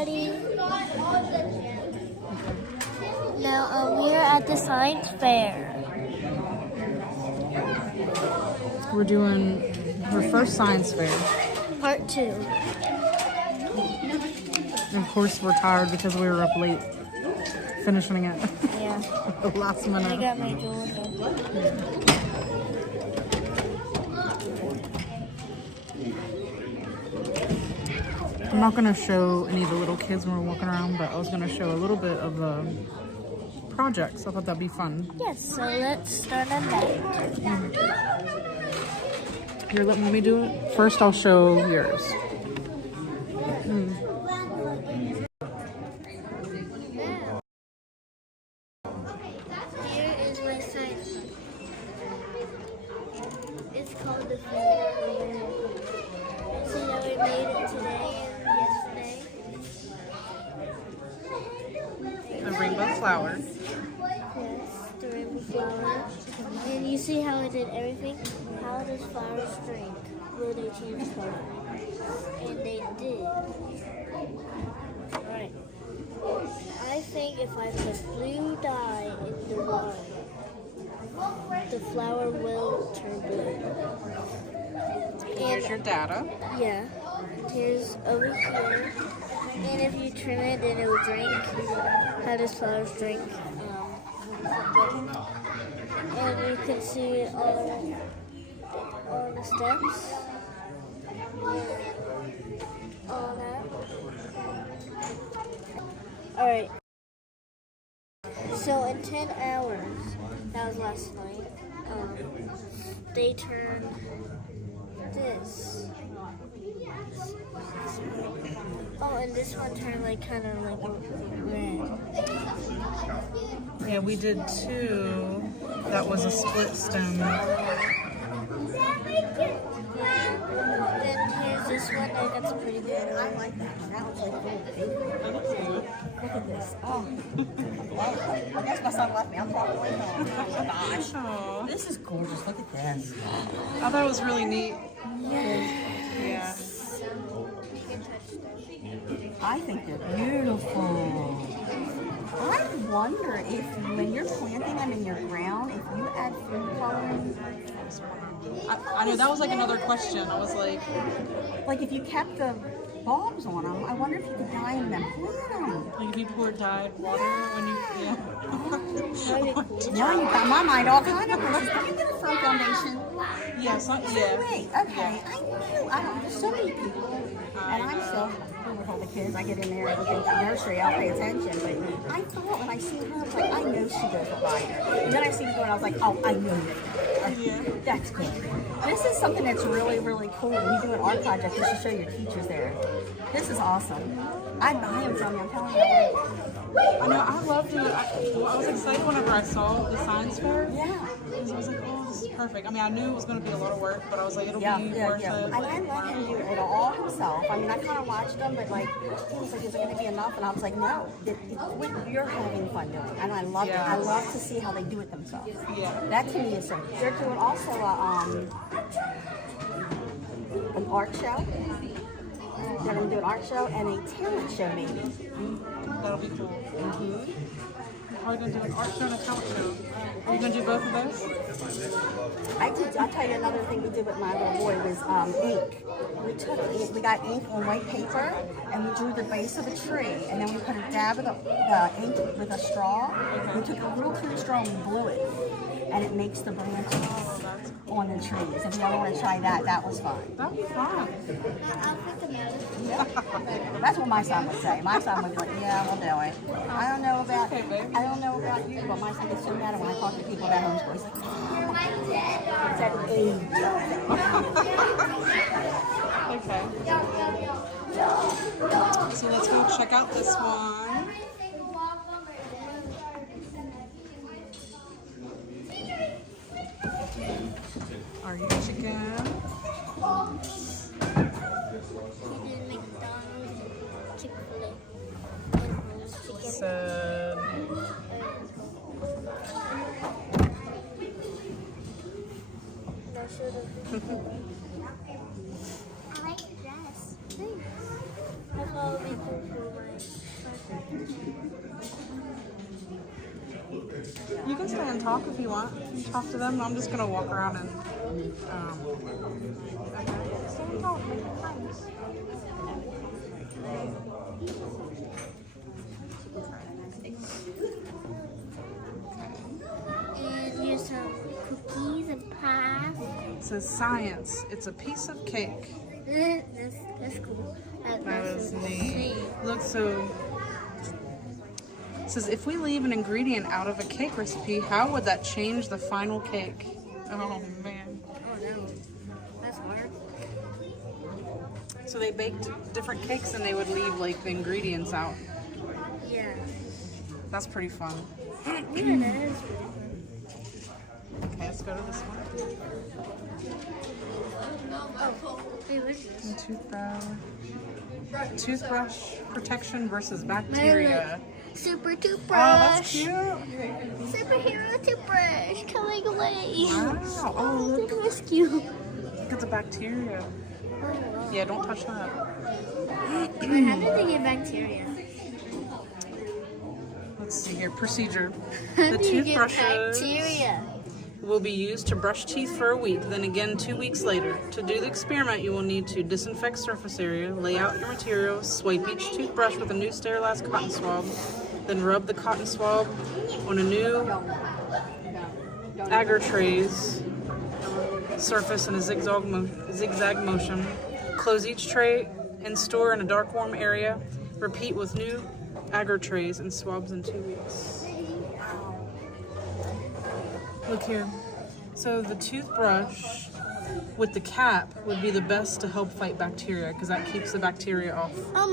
everybody. Now we are at the science fair. We're doing our first science fair. Part 2. And of course, we're tired because we were up late finishing it. Yeah. The last I minute. got my Jordan. I'm not going to show any of the little kids when we're walking around, but I was going to show a little bit of the projects. I thought that'd be fun. Yes, so let's start on that. Here, let me do it. First, I'll show yours. Here is my science. It's called the fair. See how we made it today and yesterday? The rainbow flowers. Yes, the rainbow flower. And you see how it did everything? How does flowers drink? Will they change color? And they did. Alright. I think if I put blue dye in the water, the flower will turn blue. Here's your data. Yeah. Here's over here. And if you trim it, then it will drink. How does flowers drink? And you can see all the steps. All that. Alright. So in 10 hours, that was last night, they turned this. Oh, and this one turned like kind of like red. Yeah, we did two. That was a split stem. Then here's this one. I got some pretty good. I like that one. That one's like look at this. Oh. I guess my son left me. I'm talking away home. Oh gosh. Aww. This is gorgeous. Look at this. I thought it was really neat. Yeah. I think they're beautiful. I wonder if when you're planting them in your ground, if you add food coloring. I know, that was like another question. I was like if you kept the bulbs on them, I wonder if you could dye them and plant them. if you pour dyed water when you, Now you got my mind all kind of. Did you get a firm foundation? yeah, Wait, okay. I know, there's so many people, and I'm still with all the kids. I get in there and look at the nursery, I'll pay attention. But I thought when I seen her, I was like, I know she does a rider. And then I seen her and I was like, oh, I know that. That's good. This is something that's really, really cool. When you do an art project, you should show your teachers there. This is awesome. I am telling you, I'm telling you. I know, I loved it. I was excited whenever I saw the science fair. Yeah. I was like, oh, this is perfect. I mean, I knew it was going to be a lot of work, but I was like, it'll be worth it. And I let him do it all himself. I mean, I kind of watched him, but like, he was like, is it going to be enough? And I was like, no, you're having fun doing it. And I love it. I love to see how they do it themselves. Yeah. That to me is so cool. They're doing also an art show. They're going to do an art show and a talent show maybe. That'll be cool. Are we going to do an art show and a talent show? Are you going to do both of those? I'll tell you another thing we did with my little boy was ink. We got ink on white paper and we drew the base of a tree and then we put a dab of the ink with a straw. We took a real clear straw and we blew it and it makes the branches on the trees. If you ever want to try that, that was fun. That'd be fun. That's what my son would say. My son would be like, yeah, we'll do it. I don't know about you, but my son gets so mad when I talk to people about homeschool. He's like, it's at age. Okay. So let's go check out this one. Are you chicken? So I like the dress. Thanks. I thought it would be cool for my talk if you want. Talk to them. I'm just gonna walk around and okay. Talk, make friends. And here's some cookies and pie. It says science. It's a piece of cake. That's cool. That is neat. Look, so it says if we leave an ingredient out of a cake recipe, how would that change the final cake? Oh man. Oh no, that's hard. So they baked different cakes and they would leave like the ingredients out. Yeah. That's pretty fun. Yeah, that is. Okay, let's go to this one. Hey, what's this? Toothbrush protection versus bacteria. Super Oh, toothbrush. that's cute. Superhero toothbrush coming away. Wow. Oh, look. To the rescue. Look at the bacteria. Yeah, don't touch that. How did they get bacteria? Let's see here. Procedure. How The do you get toothbrushes bacteria? will be used to brush teeth for a week, then again 2 weeks later. To do the experiment, you will need to disinfect surface area, lay out your materials, swipe each toothbrush with a new sterilized cotton swab, then rub the cotton swab on a new agar trays surface in a zigzag motion. Close each tray and store in a dark, warm area. Repeat with new agar trays and swabs in 2 weeks. Look here. So the toothbrush with the cap would be the best to help fight bacteria because that keeps the bacteria off. Oh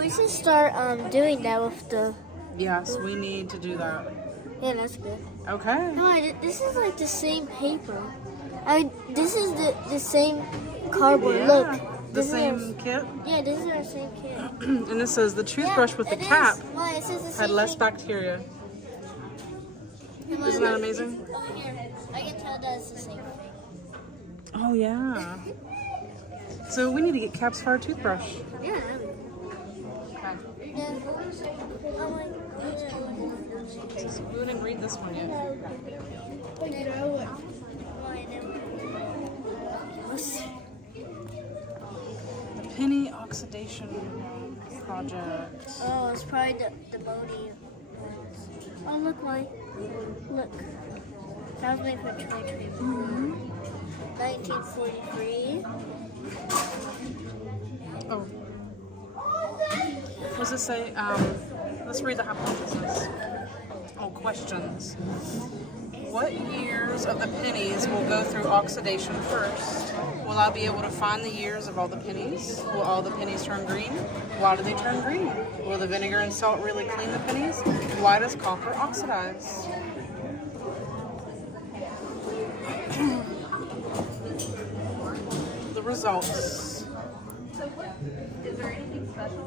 we should start doing that with the. Yes, we need to do that. Yeah, that's good. Okay. No, this is like the same paper. This is the same cardboard. Yeah, Look. the This is same kit. Yeah, this is our same kit. And it says the toothbrush with the it is. cap Why, it says the had same less thing. bacteria. Come on, Isn't that amazing? Over here. I can tell that it's the same thing. Oh yeah. So we need to get caps for our toothbrush. Yeah. Okay. Yeah. Oh my. We didn't read this one yet. The penny oxidation project. Oh, it's probably the Modi ones. Oh, look. That was made for 2021. 1943. Oh. What does it say? Let's read the hypothesis. Oh, questions. What years of the pennies will go through oxidation first? Will I be able to find the years of all the pennies? Will all the pennies turn green? Why do they turn green? Will the vinegar and salt really clean the pennies? Why does copper oxidize? The results.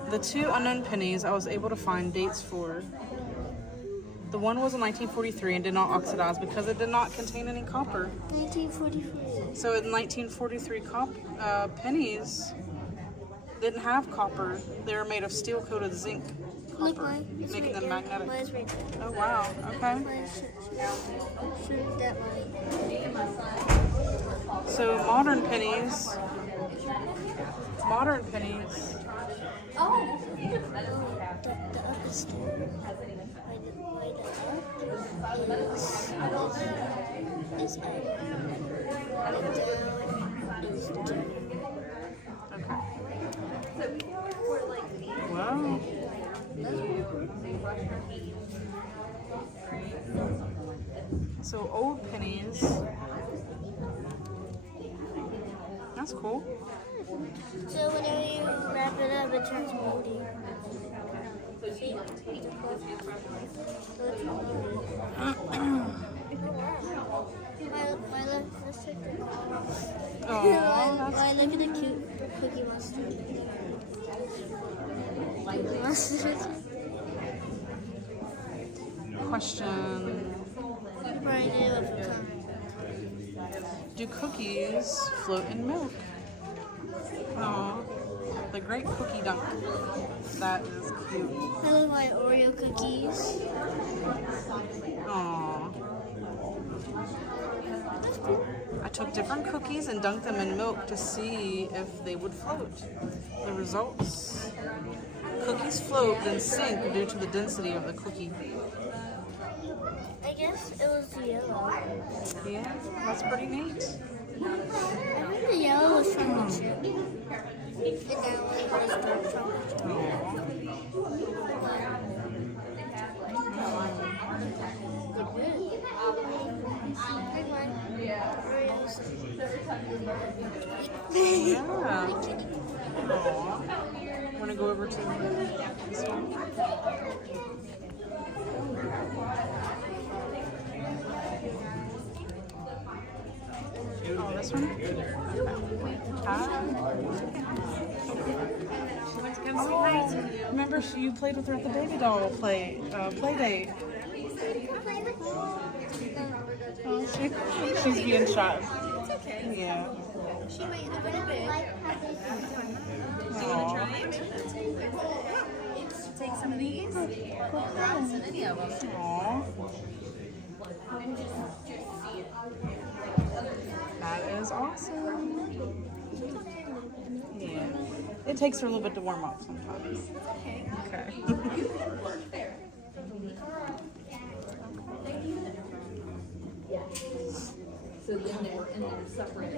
The 2 unknown pennies I was able to find dates for. The one was in 1943 and did not oxidize because it did not contain any copper. 1943. So in 1943, pennies didn't have copper. They were made of steel-coated zinc Look, copper, mine. It's making right them there. magnetic. Mine's right there. Oh wow, okay. Mine should that light. So modern pennies. The up is there. Is up. And down is down. Okay. Wow. So old pennies. That's cool. So whenever you wrap it up, it turns moldy. See? My let's check the Oh, Why look at the cute Cookie Monster. Cookie Monster. question. Right there with the tongue. Do cookies float in milk? Oh. The Great Cookie Dunk. That is cute. I love my Oreo cookies. Aww. I took different cookies and dunked them in milk to see if they would float. The results: cookies float then sink due to the density of the cookie. I guess it was the yellow. Yeah, that's pretty neat. I think the yellow was chocolate chip. And that one was dark chocolate chip. Yeah. Aww. Want to go over to this one? Oh, this one? Hi. Remember, you played with her at the baby doll play date. Oh, she's being shy. It's okay. Yeah. She might eat a little bit. Aww. Take some of these. Lots of any of them. Aww. That is awesome. Yeah. It takes her a little bit to warm up sometimes. Okay. So then they're in there separate,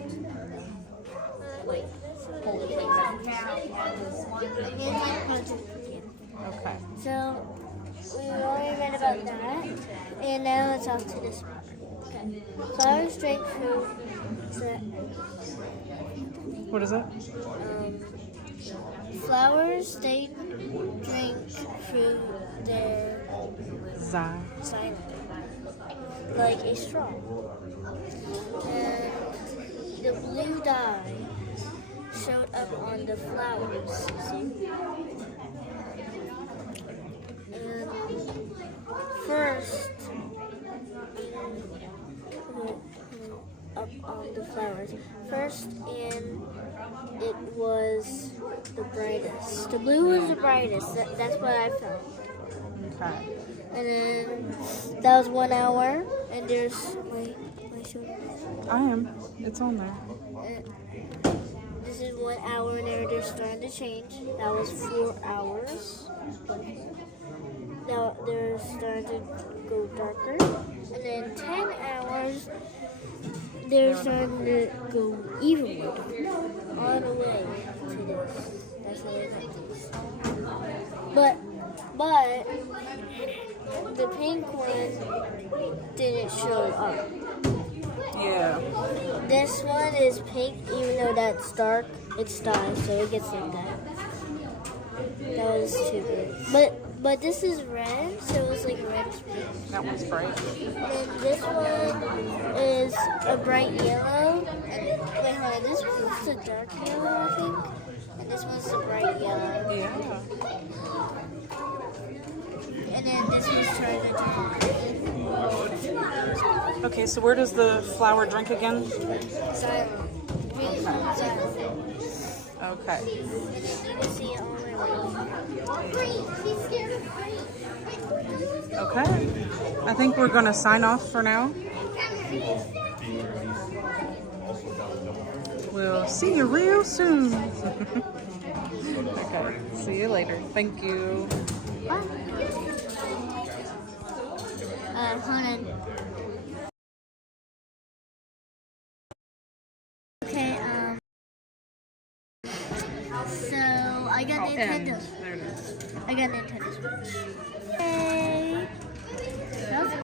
like Okay. So we already read about that, and now let's off to this part. Okay. Flowers drink fruit. What is it? Flowers, they drink through their Zai. xylem, like a straw. And the blue dye showed up on the flowers, see? And first, up on the flowers. First, and it was the brightest. The blue was the brightest. That's what I found. Okay. And then that was 1 hour. And there's my shoulder. I am. It's on there. This is 1 hour, and they're starting to change. That was 4 hours. Now they're starting to go darker. And then 10 hours, they're starting to go even more dark. All the way to this. That's what I think. But the pink one didn't show up. Yeah. This one is pink, even though that's dark. It's dye, so it gets like that. That was too big. But this is red, so it was like a red spring. That one's bright. And then this one is a bright yellow. And wait, hold on. This one's a dark yellow, I think. And this one's a bright yellow. Yeah. And then this one's turned into Okay, so where does the flower drink again? xylem. Green xylem. Okay. And then you can see it on my way. Okay. I think we're going to sign off for now. We'll see you real soon. Okay. See you later. Thank you. Bye. Hold on. Okay, so I got Nintendo. There it is. I got Nintendo Switch. Yay!